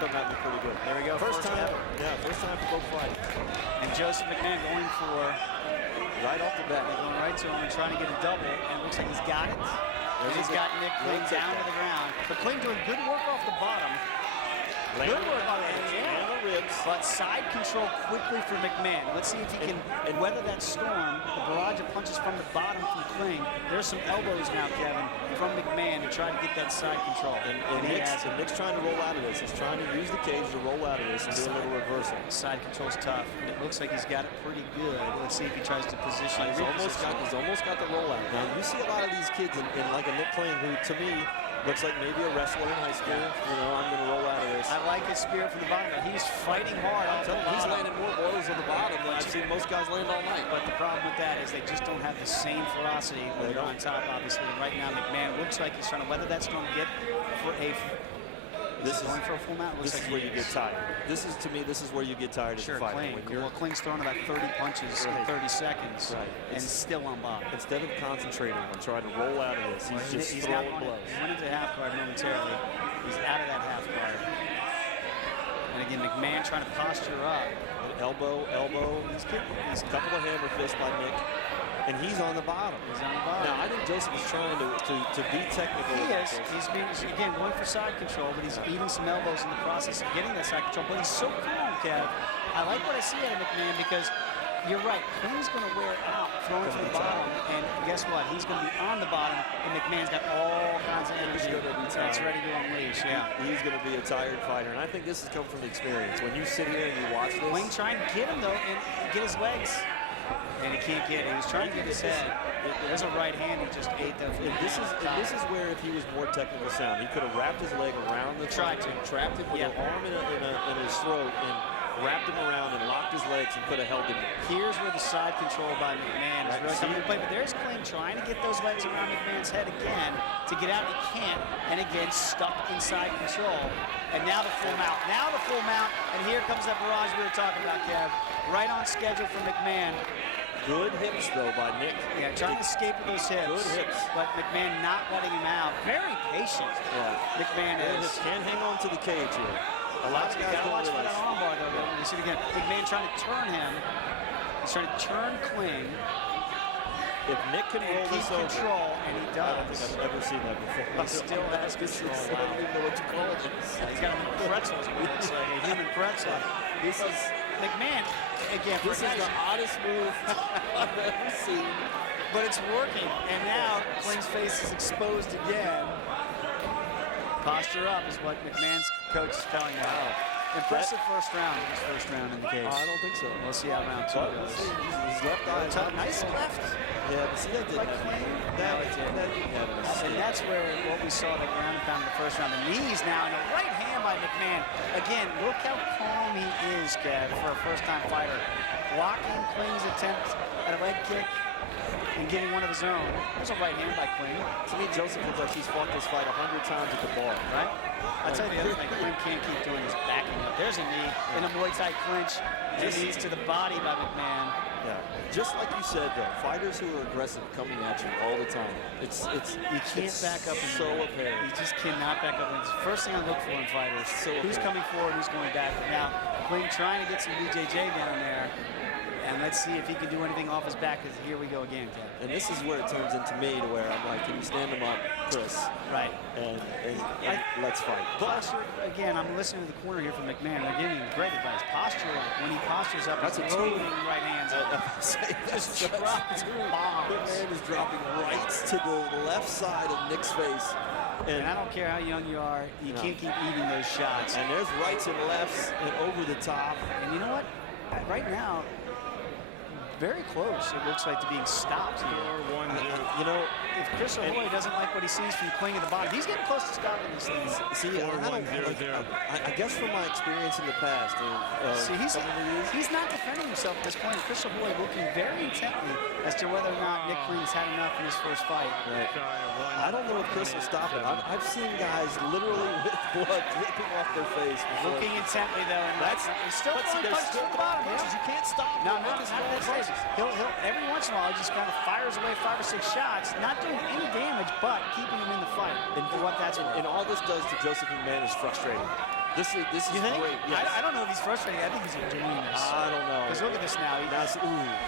come at me pretty good. There we go. First time for both fighters. And Joseph McMahon going for right off the bat. Going right to him and trying to get a double, and it looks like he's got it. And he's got Nick Kling down to the ground. But Kling doing good work off the bottom. Good work on the ribs. But side control quickly for McMahon. Let's see if he can weather that storm. The barrage of punches from the bottom from Kling. There's some elbows now, Kevin, from McMahon to try to get that side control. And Nick's trying to roll out of this. He's trying to use the cage to roll out of this and do a little reversal. Side control's tough, and it looks like he's got it pretty good. Let's see if he tries to position. He's almost got the rollout. Now, you see a lot of these kids in like a Nick Kling who, to me, looks like maybe a wrestler in high school. You know, I'm going to roll out of this. I like his spirit from the bottom. He's fighting hard. He's landing more blows on the bottom than I've seen most guys land all night. But the problem with that is they just don't have the same ferocity when they're on top, obviously. And right now, McMahon looks like he's trying to weather that storm, get for a... going for a full mount. This is where you get tired. This is, to me, this is where you get tired as a fighter. Well, Kling's throwing about 30 punches in 30 seconds, and still on bottom. Instead of concentrating on trying to roll out of this, he's just throwing blows. He went into the half guard momentarily. He's out of that half guard. And again, McMahon trying to posture up. Elbow. He's a couple of hammer fists by Nick. And he's on the bottom. He's on the bottom. Now, I think Joseph is trying to be technical. He is. He's again, going for side control, but he's eating some elbows in the process of getting that side control. But he's so calm, Kev. I like what I see out of McMahon because you're right. Kling's going to wear out throwing to the bottom. And guess what? He's going to be on the bottom, and McMahon's got all kinds of energy that's ready to unleash. Yeah. He's going to be a tired fighter. And I think this has come from the experience. When you sit here and you watch this. Kling trying to get him, though, and get his legs. And he can't get it. He was trying to get his head. There's a right hand he just ate that. And this is where if he was more technical sound, he could have wrapped his leg around the trapped him with an arm in his throat and wrapped him around and locked his legs and could have held him. Here's where the side control by McMahon is really coming into play. But there's Kling trying to get those legs around McMahon's head again to get out. He can't. And again, stuck inside control. And now the full mount. Now the full mount. And here comes that barrage we were talking about, Kev. Right on schedule for McMahon. Good hips, though, by Nick. Yeah, trying to escape with those hips. Good hips. But McMahon not letting him out. Very patient. Yeah. McMahon is. Can't hang on to the cage here. A lot of guys gotta don't watch for realize. that armbar, though. You see it again. McMahon trying to turn him. He's trying to turn Kling. If Nick can roll this over, control, and he does. I don't think I've ever seen that before. He still has control. I don't even know what you call it. He's got a pretzel. It's like a human pretzel. This is McMahon. Again, this is the oddest move I've ever seen. But it's working. And now Kling's face is exposed again. Posture up is what McMahon's coach is telling him. Impressive first round. His first round in the cage. I don't think so. We'll see how round two goes. His left eye. Nice left. Yeah, but see, that did And that's where what we saw the ground and pound in the first round. The knees now, and a right hand by McMahon. Again, look how calm he is, Kev, for a first-time fighter. Blocking Kling's attempt at a leg kick and getting one of his own. There's a right hand by Kling. To me, Joseph looks like he's fought this fight 100 times at the bar, right? I'll tell you the other thing Kling can't keep doing is backing up. There's a knee in a Muay Thai clinch. Knees to the body by McMahon. Yeah, just like you said, though, fighters who are aggressive coming at you all the time. You can't back up. So apparent. You just cannot back up. And it's the first thing I look for in fighters. So who's coming forward, who's going backward. Now, Kling trying to get some BJJ down there. And let's see if he can do anything off his back, because here we go again, Ken. And this is where it turns into me to where I'm like, can you stand him up, Chris? Right. And let's fight. Posture, again, I'm listening to the corner here from McMahon. They're giving him great advice. Posture, when he postures up, that's a loading right hands up. Just dropping bombs. McMahon is dropping right to the left side of Nick's face. And I don't care how young you are, you can't keep eating those shots. And there's rights and lefts and over the top. And you know what? Right now, very close, it looks like, to being stopped here. You know, if Chris Ahoy doesn't like what he sees from Kling at the bottom, he's getting close to stopping these things. See, I guess from my experience in the past, he's not defending himself at this point. Chris Ahoy looking very intently as to whether or not Nick Kling's had enough in his first fight. Right. I don't know if Chris will stop it. I've seen guys literally with blood dripping off their face. Looking intently, though, and he's still throwing punches to the bottom. You can't stop him. No, he'll every once in a while he just kind of fires away 5 or 6 shots, not doing any damage, but keeping him in the fight. And what that's and all this does to Joseph McMahon is frustrating. This is You think? great. Yes. I don't know if he's frustrated. I think he's enjoying this. I don't know. Because look at this now. He's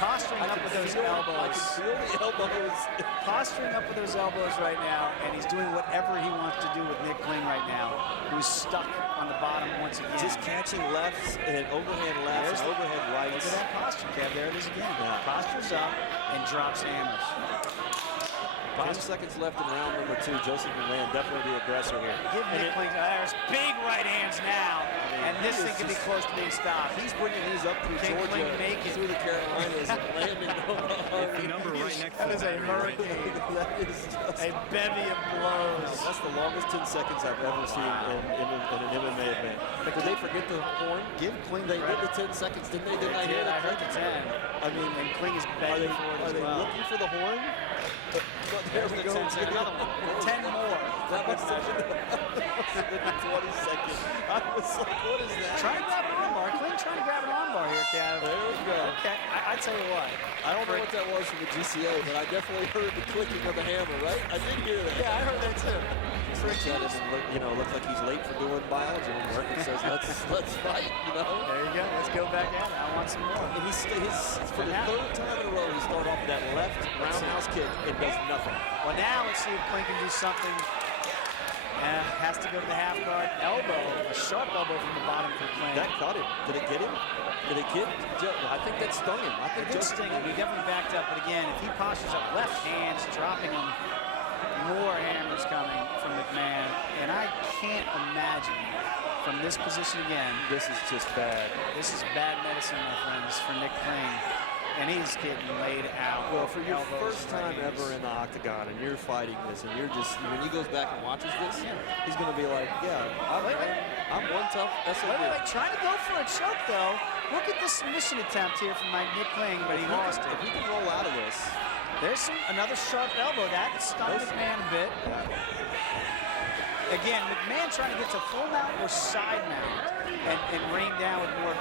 posturing up with those elbows. I can feel the elbows. Posturing up with those elbows right now, and he's doing whatever he wants to do with Nick Kling right now, who's stuck on the bottom once again. Just catching lefts and overhand lefts and overhead rights. Look at that posture, Kev. There it is again. Yeah. Postures up and drops hammers. 10 seconds left in round number 2. Joseph McMahon definitely the aggressor here. Give Nick Kling, there's big right hands now, and this thing could be close to being stopped. He's bringing these up through Georgia, through the Carolinas, and landing the number right next to that is a hurricane. That is just a bevy of blows. That's the longest 10 seconds I've ever seen in an MMA event. Did they forget the horn? Give Kling They did the 10 seconds, didn't they? Didn't I hear that? I heard the 10. I mean, and Kling is begging for it as well. Are they looking for the horn? There's the 10 seconds. Another one. 10 more. That was such a 20 seconds. I was like, what is that? Trying to grab an armbar. Kling trying to grab an armbar here, Kev. There we go. Okay, I tell you what. I don't know what that was from the GCA, but I definitely heard the clicking of the hammer, right? I did hear that. Yeah, I heard that too. Looks like he's late for doing biology homework and says, let's fight, you know? There you go. Let's go back at it. I want some more. And for the third time in a row, he started off with that left roundhouse kick and does nothing. Well, now let's see if Kling can do something. Has to go to the half guard. Elbow, a sharp elbow from the bottom for Kling. That caught him. Did it get him? Did it get him? I think that stung him. I think it did sting him. He definitely backed up. But again, if he postures up, left hands dropping him, more hammers coming from McMahon. And I can't imagine from this position again. This is just bad. This is bad medicine, my friends, for Nick Kling. And he's getting laid out. Well, for your first time ever in the octagon, and you're fighting this, and you're just, when he goes back and watches this, he's going to be like, yeah, I'm one tough SOB. Wait, trying to go for a choke, though. Look at this submission attempt here from Nick Kling, but he lost it. If he can roll out of this. There's another sharp elbow. That stung McMahon a bit. Again, McMahon trying to get to full mount or side mount and rain down with more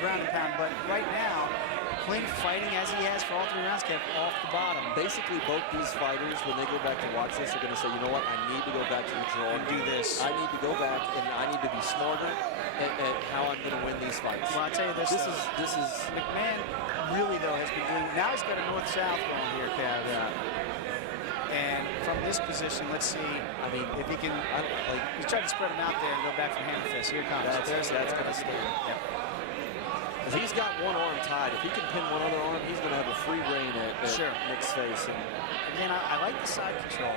ground and pound. But right now, Kling fighting as he has for all 3 rounds, kept off the bottom. Basically, both these fighters, when they go back to watch this, are going to say, you know what, I need to go back to the drawing and do this. I need to go back, and I need to be smarter at how I'm going to win these fights. Well, I'll tell you this, this is McMahon really, though, has been doing, now he's got a north-south going here, Kev. Yeah. And from this position, let's see, I mean, if he can, he's trying to spread him out there and go back from hammer fist. Here it comes. That's going to stay. Yep. He's got one arm tied. If he can pin one other arm, he's going to have a free rein at Nick's face. And again, I like the side control.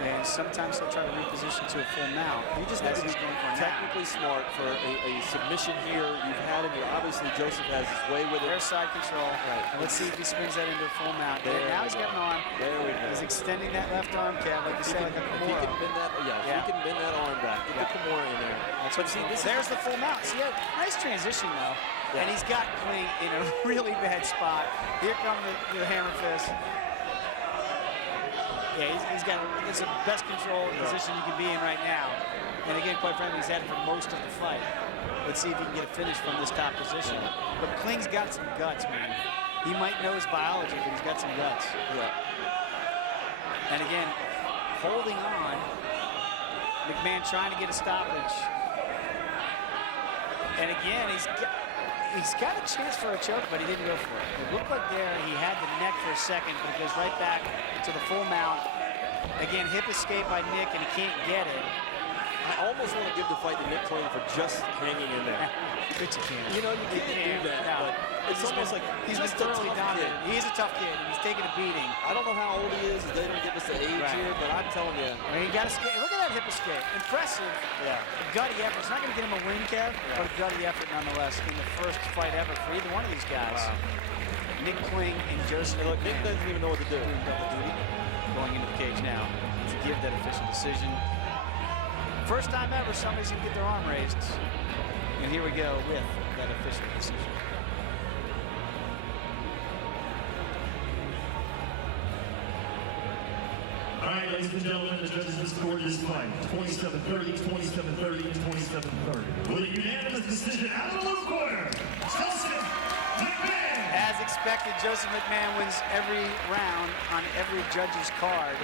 And sometimes he'll try to reposition to a full mount. You just have to be technically smart for a submission here. You've had him. Obviously, Joseph has his way with it. There's side control. Right. And let's see if he spins that into a full mount. Now he's got an arm. There we go. He's extending that left arm, Kev, like you said, like a Kimura. He can bend that, he can bend that arm back. Get the Kimura in there. But see, there's the full mount. See, nice transition, though. Yeah. And he's got Kling in a really bad spot. Here comes the hammer fist. Yeah, he's got it's the best control position you can be in right now. And again, quite frankly, he's had it for most of the fight. Let's see if he can get a finish from this top position. But Kling's got some guts, man. He might know his biology, but he's got some guts. Yeah. And again, holding on. McMahon trying to get a stoppage. And again, he's got a chance for a choke, but he didn't go for it. It looked like there he had the neck for a second, but it goes right back to the full mount. Again, hip escape by Nick, and he can't get it. I almost want to give the fight to Nick Kling for just hanging in there. But you can't. You know, you can't do that. No. But it's almost like he's just been thoroughly dominant. He is a tough kid, and he's taking a beating. I don't know how old he is. They don't give us the age here, but I'm telling you. I mean, he got to skate. Look at that hip escape. Impressive. Yeah. A gutty effort. It's not going to get him a win, Kev, but a gutty effort nonetheless in the first fight ever for either one of these guys. Wow. Nick Kling and Joseph. Look, Nick doesn't even know what to do. Doing double duty. Going into the cage now to give that official decision. First time ever somebody's going to get their arm raised. And here we go with that official decision. All right, ladies and gentlemen, the judges have scored this fight 27-30, 27-30, and 27-30. With a unanimous decision out of the blue corner, Joseph McMahon. As expected. Joseph McMahon wins every round on every judge's card.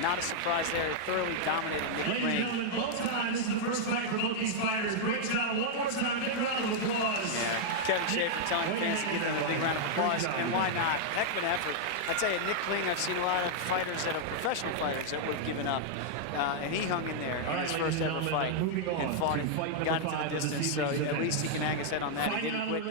Not a surprise there. Thoroughly dominated Nick Ladies and Kling. gentlemen, both times. This is the first fight for both these fighters. Great job. One more time. Big round of applause. Yeah, Kevin Schaefer telling fans to give them a big round of applause, and why not? Heck of an effort. I tell you, Nick Kling, I've seen a lot of fighters that are professional fighters that would have given up, and he hung in there in his first ever fight and fought and got into the distance. So at least he can hang his head on that. He didn't quit.